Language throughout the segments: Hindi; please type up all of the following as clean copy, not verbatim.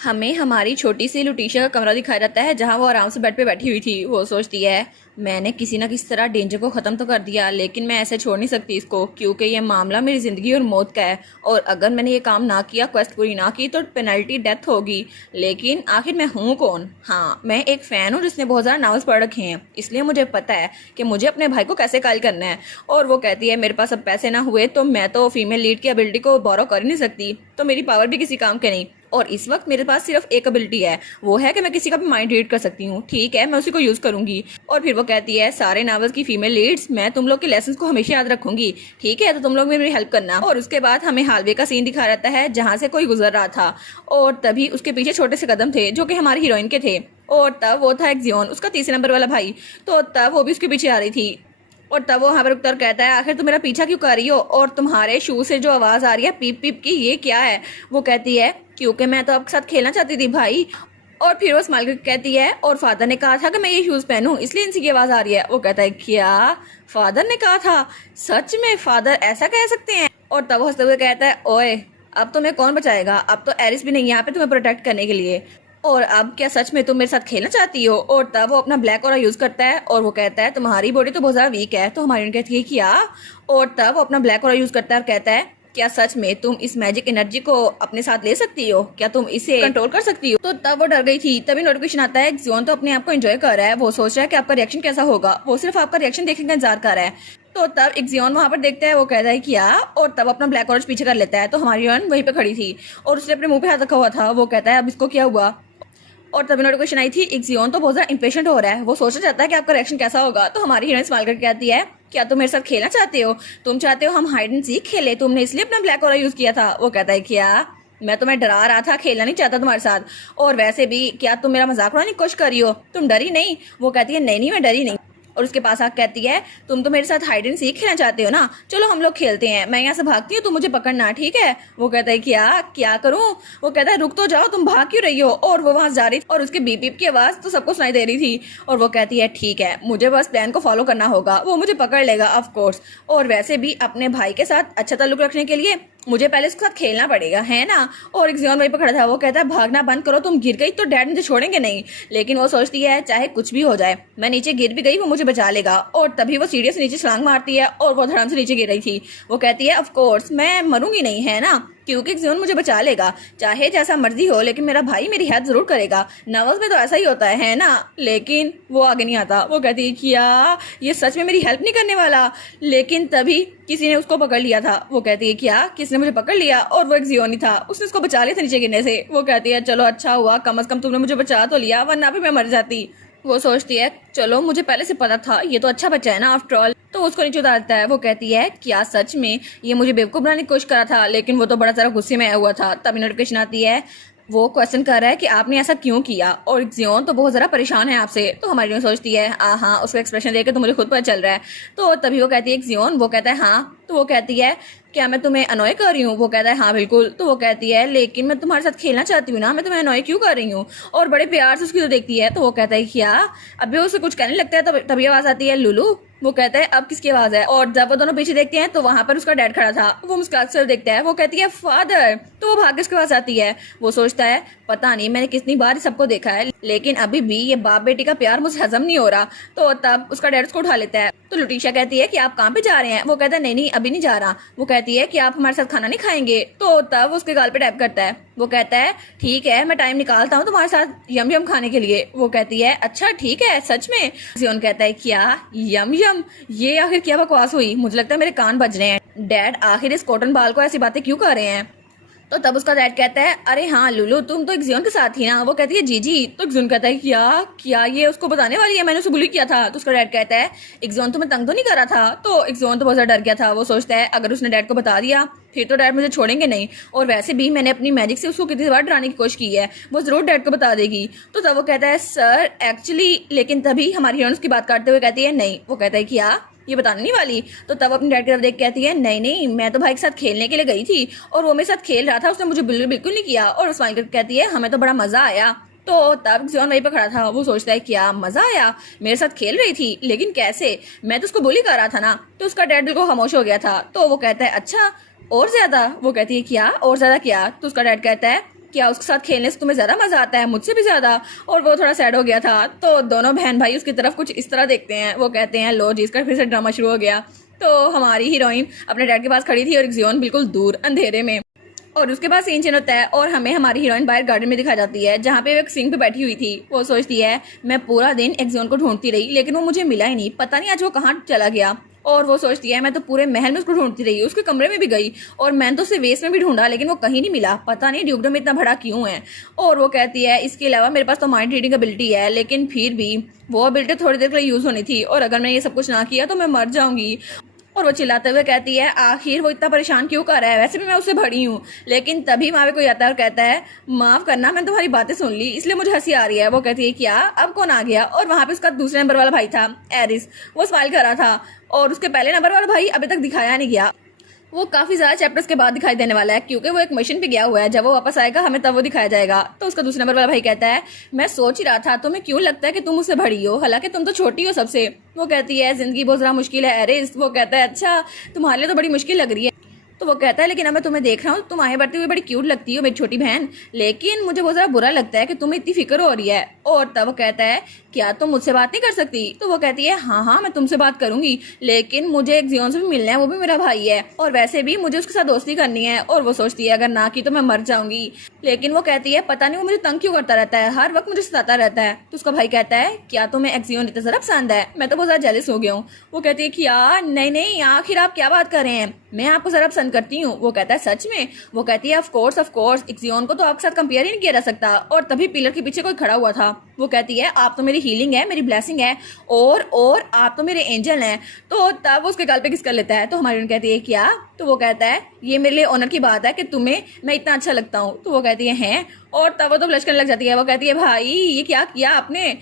हमें हमारी छोटी सी लुटीशा का कमरा दिखाया जाता है जहां वो आराम से बेड पे बैठी हुई थी। वो सोचती है मैंने किसी ना किसी तरह डेंजर को ख़त्म तो कर दिया, लेकिन मैं ऐसे छोड़ नहीं सकती इसको, क्योंकि ये मामला मेरी ज़िंदगी और मौत का है। और अगर मैंने ये काम ना किया, क्वेस्ट पूरी ना की, तो पेनल्टी डेथ होगी। लेकिन आखिर मैं हूँ कौन? हाँ, मैं एक फ़ैन हूँ जिसने बहुत ज़्यादा नावल्स पढ़ रखे हैं, इसलिए मुझे पता है कि मुझे अपने भाई को कैसे कायल करना है। और वो कहती है मेरे पास अब पैसे ना हुए तो मैं तो फीमेल लीड की एबिलिटी को बोरो कर ही नहीं सकती, तो मेरी पावर भी किसी काम के नहीं। और इस वक्त मेरे पास सिर्फ एक एबिलिटी है, वो है कि मैं किसी का भी माइंड रीड कर सकती हूँ। ठीक है, मैं उसी को यूज करूंगी। और फिर वो कहती है सारे नावल्स की फीमेल लीड्स मैं तुम लोग के लेसन को हमेशा याद रखूंगी, ठीक है, तो तुम लोग भी मेरी हेल्प करना। और उसके बाद हमें हालवे का सीन दिखा रहता है जहाँ से कोई गुजर रहा था, और तभी उसके पीछे छोटे से कदम थे जो कि हमारी हीरोइन के थे। और तब वो था एक्जियोन, उसका तीसरे नंबर वाला भाई। तो तब वो भी उसके पीछे आ रही थी। और तब वो वहाँ पर उत्तर कहता है आखिर तुम मेरा पीछा क्यों कर रही हो, और तुम्हारे शू से जो आवाज़ आ रही है पीप पीप की, ये क्या है? वो कहती है क्योंकि मैं तो आपके साथ खेलना चाहती थी भाई। और फिर वो स्माइल करके कहती है और फादर ने कहा था कि मैं ये शूज़ पहनूं, इसलिए इनसी की आवाज़ आ रही है। वो कहता है क्या फादर ने कहा था? सच में फादर ऐसा कह सकते हैं? और तब वो हंसते हुए कहता है ओए, अब तुम्हें कौन बचाएगा? अब तो एरिस भी नहीं यहाँ पे तुम्हें प्रोटेक्ट करने के लिए। और अब क्या सच में तुम मेरे साथ खेलना चाहती हो? और तब वो अपना ब्लैक ऑरा यूज करता है और वो कहता है तुम्हारी बॉडी तो बहुत ज्यादा वीक है, तो हमारी कहती है क्या? और तब वो अपना ब्लैक ऑरा यूज करता है और कहता है क्या सच में तुम इस मैजिक एनर्जी को अपने साथ ले सकती हो? क्या तुम इसे कंट्रोल कर सकती हो? तो तब वो डर गई थी। तभी नोटिफिकेशन आता है जियोन तो अपने आप को एंजॉय कर रहा है, वो सोच रहा है कि आपका रिएक्शन कैसा होगा, वो सिर्फ आपका रिएक्शन देखने का इंतजार कर रहा है। तो तब एक्जियोन वहां पर देखता है, वो कहता है क्या? और तब अपना ब्लैक ऑरेंज पीछे कर लेता है। तो हमारी हीरोइन वहीं पे खड़ी थी और उसने अपने मुंह पे हाथ रखा हुआ था। वो कहता है अब इसको क्या हुआ? और तभी नोटिफिकेशन आई थी एक्जियोन तो बहुत ज्यादा इंपेशेंट हो रहा है, वो सोचना चाहता है कि आपका रिएक्शन कैसा होगा। तो हमारी हीरोइन स्माइल करके कहती है क्या तुम मेरे साथ खेलना चाहते हो? तुम चाहते हो हम हाइड एंड सीक खेले, तुमने इसलिए अपना ब्लैक ऑरा यूज किया था। वो कहता है क्या मैं तुम्हें डरा रहा था, खेलना नहीं चाहता तुम्हारे साथ। और वैसे भी क्या तुम मेरा मजाक उड़ाने की कोशिश कर रही हो? तुम डरी नहीं? वो कहती है नहीं नहीं मैं डरी नहीं। और उसके पास आकर कहती है तुम तो मेरे साथ हाइड एंड सीक खेलना चाहते हो ना, चलो हम लोग खेलते हैं, मैं यहाँ से भागती हूँ, तुम मुझे पकड़ना, ठीक है? वो कहता है क्या क्या करूँ? वो कहता है रुक तो जाओ, तुम भाग क्यों रही हो? और वो वहां जा रही थी और उसके बीप बीप की आवाज तो सबको सुनाई दे रही थी। और वो कहती है ठीक है, मुझे बस प्लान को फॉलो करना होगा, वो मुझे पकड़ लेगा ऑफ कोर्स। और वैसे भी अपने भाई के साथ अच्छा ताल्लुक रखने के लिए मुझे पहले उसके साथ खेलना पड़ेगा, है ना? और एक्जियोन वहीं पर खड़ा था। वो कहता है भागना बंद करो, तुम गिर गई तो डैड मुझे छोड़ेंगे नहीं। लेकिन वो सोचती है चाहे कुछ भी हो जाए, मैं नीचे गिर भी गई वो मुझे बचा लेगा। और तभी वो सीढ़ी से नीचे छलांग मारती है और वो धड़ाम से नीचे गिर रही थी। वो कहती है ऑफ कोर्स मैं मरूंगी नहीं, है ना, क्योंकि एक्जियोन मुझे बचा लेगा, चाहे जैसा मर्जी हो, लेकिन मेरा भाई मेरी हेल्प जरूर करेगा। नॉवेल्स में तो ऐसा ही होता है ना? लेकिन वो आगे नहीं आता। वो कहती है क्या ये सच में मेरी हेल्प नहीं करने वाला? लेकिन तभी किसी ने उसको पकड़ लिया था। वो कहती है क्या किसने मुझे पकड़ लिया? और वो एक्जियोन ही था, उसने उसको बचा लिया था नीचे गिरने से। वो कहती है चलो अच्छा हुआ, कम से कम तुमने मुझे बचा तो लिया, वरना भी मैं मर जाती। वो सोचती है चलो मुझे पहले से पता था, ये तो अच्छा बच्चा है ना आफ्टर ऑल। तो उसको नीचे उतारता है। वो कहती है क्या सच में ये मुझे बेवकूफ बनाने की कोशिश करा था, लेकिन वो तो बड़ा सारा गुस्से में आया हुआ था। तभी नोटिफिकेशन आती है, वो क्वेश्चन कर रहा है कि आपने ऐसा क्यों किया, और जियोन तो बहुत ज़्यादा परेशान है आपसे। तो हमारी जियोन सोचती है हाँ, उसका एक्सप्रेशन देख के तो मुझे खुद पता चल रहा है। तो तभी वो कहती है जियोन, वो कहता है हाँ। तो वो कहती है क्या मैं तुम्हें अनॉय कर रही हूँ? वो कहता है हाँ बिल्कुल। तो वो कहती है लेकिन मैं तुम्हारे साथ खेलना चाहती हूँ ना, मैं तुम्हें अनॉय क्यों कर रही हूँ? और बड़े प्यार से उसकी तो देखती है। तो वो कहता है क्या? अभी उसे कुछ कहने लगता है तभी आवाज आती है लुलू। वो कहता है अब किसकी आवाज है? और जब वो दोनों पीछे देखते हैं तो वहां पर उसका डैड खड़ा था। वो मुस्कुराते हुए देखता है। वो कहती है फादर। तो वो भाग के उसके पास आती है। वो सोचता है पता नहीं मैंने कितनी बार सबको देखा है, लेकिन अभी भी ये बाप बेटी का प्यार मुझे हजम नहीं हो रहा। तो तब उसका डैड उसको उठा लेता है। तो लुटीशा कहती है कि आप कहाँ पे जा रहे हैं? वो कहता है नहीं नहीं अभी नहीं जा रहा। वो कहती है कि आप हमारे साथ खाना नहीं खाएंगे? तो तब उसके गाल पे टैप करता है। वो कहता है ठीक है मैं टाइम निकालता हूँ तुम्हारे साथ यम यम खाने के लिए। वो कहती है अच्छा ठीक है सच में? जियोन कहता है क्या यम यम, ये आखिर क्या बकवास हुई? मुझे लगता है मेरे कान बज रहे हैं। डैड आखिर इस कॉटन बाल को ऐसी बातें क्यों कर रहे हैं? तो तब उसका डैड कहता है अरे हाँ लुलू तुम तो एक्जियोन के साथ ही ना? वो कहती है जी जी। तो एक्जियोन कहता है क्या क्या ये उसको बताने वाली है? मैंने उसे बुली किया था। तो उसका डैड कहता है एक्जियोन तुम्हें तंग तो नहीं कर रहा था? तो एक्जियोन तो बहुत ज्यादा डर गया था। वो सोचता है अगर उसने डैड को बता दिया फिर तो डैड मुझे छोड़ेंगे नहीं, और वैसे भी मैंने अपनी मैजिक से उसको कितनी बार डराने की कोशिश की है, वो जरूर डैड को बता देगी। तो तब वो कहता है सर एक्चुअली, लेकिन तभी हमारी हीरोइन उसकी बात काटते हुए कहती है नहीं। वो कहता है क्या ये बताने नहीं वाली? तो तब अपने डैड की तरफ देख कहती है नहीं नहीं मैं तो भाई के साथ खेलने के लिए गई थी और वो मेरे साथ खेल रहा था, उसने मुझे बिल्कुल नहीं किया। और स्माइल करके कहती है हमें तो बड़ा मजा आया। तो तब जियोन वहीं पे खड़ा था। वो सोचता है क्या मजा आया? मेरे साथ खेल रही थी लेकिन कैसे? मैं तो उसको बुली कर रहा था ना। तो उसका डैड बिल्कुल खामोश हो गया था। तो वो कहता है अच्छा और ज्यादा? वो कहती है क्या और ज्यादा क्या? तो उसका डैड कहता है क्या उसके साथ खेलने से तुम्हें ज़्यादा मज़ा आता है, मुझसे भी ज़्यादा? और वो थोड़ा सैड हो गया था। तो दोनों बहन भाई उसकी तरफ कुछ इस तरह देखते हैं। वो कहते हैं लो जी, इसका फिर से ड्रामा शुरू हो गया। तो हमारी हीरोइन अपने डैड के पास खड़ी थी और एक्जियोन बिल्कुल दूर अंधेरे में, और उसके बाद सीन चेंज होता है और हमें हमारी हीरोइन बाहर गार्डन में दिखाई जाती है, जहाँ पे वो एक सिंक पे बैठी हुई थी। वो सोचती है मैं पूरा दिन एक्जियोन को ढूंढती रही लेकिन वो मुझे मिला ही नहीं, पता नहीं आज वो कहाँ चला गया। और वो सोचती है मैं तो पूरे महल में उसको ढूंढती रही, उसके कमरे में भी गई और मैंने तो उसे वेस्ट में भी ढूंढा लेकिन वो कहीं नहीं मिला, पता नहीं ड्यूकडम इतना बड़ा क्यों है। और वो कहती है इसके अलावा मेरे पास तो माइंड रीडिंग एबिलिटी है, लेकिन फिर भी वो एबिलिटी थोड़ी देर के लिए यूज होनी थी और अगर मैं ये सब कुछ ना किया तो मैं मर जाऊंगी। और वो चिल्लाते हुए कहती है आखिर वो इतना परेशान क्यों कर रहा है, वैसे भी मैं उससे बड़ी हूँ। लेकिन तभी वहाँ पे कोई आता है और कहता है माफ करना, मैंने तुम्हारी बातें सुन ली इसलिए मुझे हंसी आ रही है। वो कहती है क्या, अब कौन आ गया? और वहाँ पे उसका दूसरे नंबर वाला भाई था एरिस, वो स्माइल कर रहा था और उसके पहले नंबर वाला भाई अभी तक दिखाया नहीं गया। वो काफी ज्यादा चैप्टर्स के बाद दिखाई देने वाला है क्योंकि वो एक मिशन पे गया हुआ है, जब वो वापस आएगा हमें तब वो दिखाया जाएगा। तो उसका दूसरे नंबर वाला भाई कहता है मैं सोच ही रहा था तुम्हें क्यों लगता है कि तुम उससे बड़ी हो, हालांकि तुम तो छोटी हो सबसे। वो कहती है जिंदगी बहुत ज्यादा मुश्किल है एरिस। वो कहता है अच्छा तुम्हारे लिए तो बड़ी मुश्किल लग रही है। तो वो कहता है लेकिन अब मैं तुम्हें देख रहा हूँ, तुम आगे बढ़ते हुए बड़ी क्यूट लगती हो मेरी छोटी बहन, लेकिन मुझे बहुत ज़्यादा बुरा लगता है कि तुम्हें इतनी फिक्र हो रही है। और तब वो कहता है क्या तुम मुझसे बात नहीं कर सकती? तो वो कहती है हाँ हाँ मैं तुमसे बात करूंगी, लेकिन मुझे एक जियोन से भी मिलना है, वो भी मेरा भाई है और वैसे भी मुझे उसके साथ दोस्ती करनी है। और वो सोचती है अगर ना की तो मैं मर जाऊंगी। लेकिन वो कहती है पता नहीं वो मुझे तंग क्यों करता रहता है, हर वक्त मुझे सताता रहता है। तो उसका भाई कहता है क्या तुम्हें एक्जियोन इतना ज़्यादा पसंद है? मैं तो बहुत ज़्यादा जेलस हो गया हूँ। वो कहती है कि यार नहीं नहीं, आखिर आप क्या बात कर रहे हैं, मैं आपको ज़रा पसंद करती हूँ। वो कहता है सच में? वो कहती है ऑफ कोर्स एक्जियोन को तो आपके साथ कंपेयर ही नहीं किया जा सकता। और तभी पिलर के पीछे कोई खड़ा हुआ था। वो कहती है आप तो मेरी हीलिंग है, मेरी ब्लेसिंग है और आप तो मेरे एंजल हैं। तो तब वो उसके गाल पे किस कर लेता है। तो हमारी कहती है क्या? तो वो कहता है ये मेरे लिए ऑनर की बात है कि तुम्हें मैं इतना अच्छा लगता हूँ। तो वो कहती है हैं, और तब वो तो ब्लश करने लग जाती है। वो कहती है भाई ये क्या किया आपने?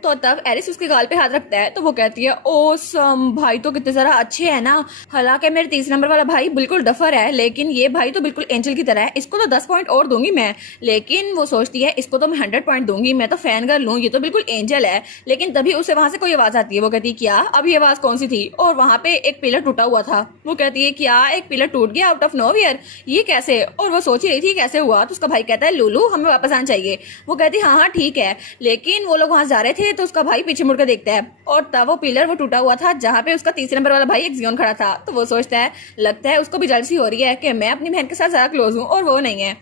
तो तब एरिस उसके गाल पे हाथ रखता है। तो वो कहती है ओसम, भाई तो कितने जरा अच्छे है ना, हालांकि मेरे तीसरे नंबर वाला भाई बिल्कुल डफर है लेकिन ये भाई तो बिल्कुल एंजल की तरह है, इसको तो 10 पॉइंट और दूंगी मैं। लेकिन वो सोचती है इसको तो मैं 100 पॉइंट दूंगी, मैं तो फैन गर्ल हूँ, ये तो बिल्कुल एंजल है। लेकिन तभी उसे वहां से कोई आवाज आती है। वो कहती है क्या? अब ये आवाज कौन सी थी? और वहां पे एक पिलर टूटा हुआ था। वो कहती है क्या एक पिलर टूट गया आउट ऑफ नोवेयर, ये कैसे? और वो सोच ही रही थी कैसे हुआ। तो उसका भाई कहता है लूलू हमें वापस आना चाहिए। वो कहती है हाँ हाँ ठीक है। लेकिन वो लोग वहां जा रहे थे तो उसका भाई पीछे मुड़कर देखता है और तब वो पिलर वो टूटा हुआ था जहाँ पे उसका तीसरे नंबर वाला भाई एक्जियोन खड़ा था। तो वो सोचता है लगता है उसको भी जलसी हो रही है कि मैं अपनी बहन के साथ ज्यादा क्लोज हूँ और वो नहीं है।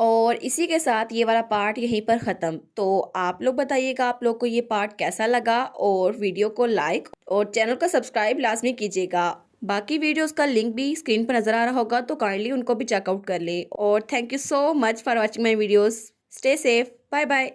और इसी के साथ ये वाला पार्ट यहीं पर ख़त्म। तो आप लोग बताइएगा आप लोग को ये पार्ट कैसा लगा, और वीडियो को लाइक और चैनल को सब्सक्राइब लाजमी कीजिएगा। बाकी वीडियोस का लिंक भी स्क्रीन पर नज़र आ रहा होगा तो काइंडली उनको भी चेकआउट कर ले। और thank you so much for watching my videos. Stay safe, bye bye.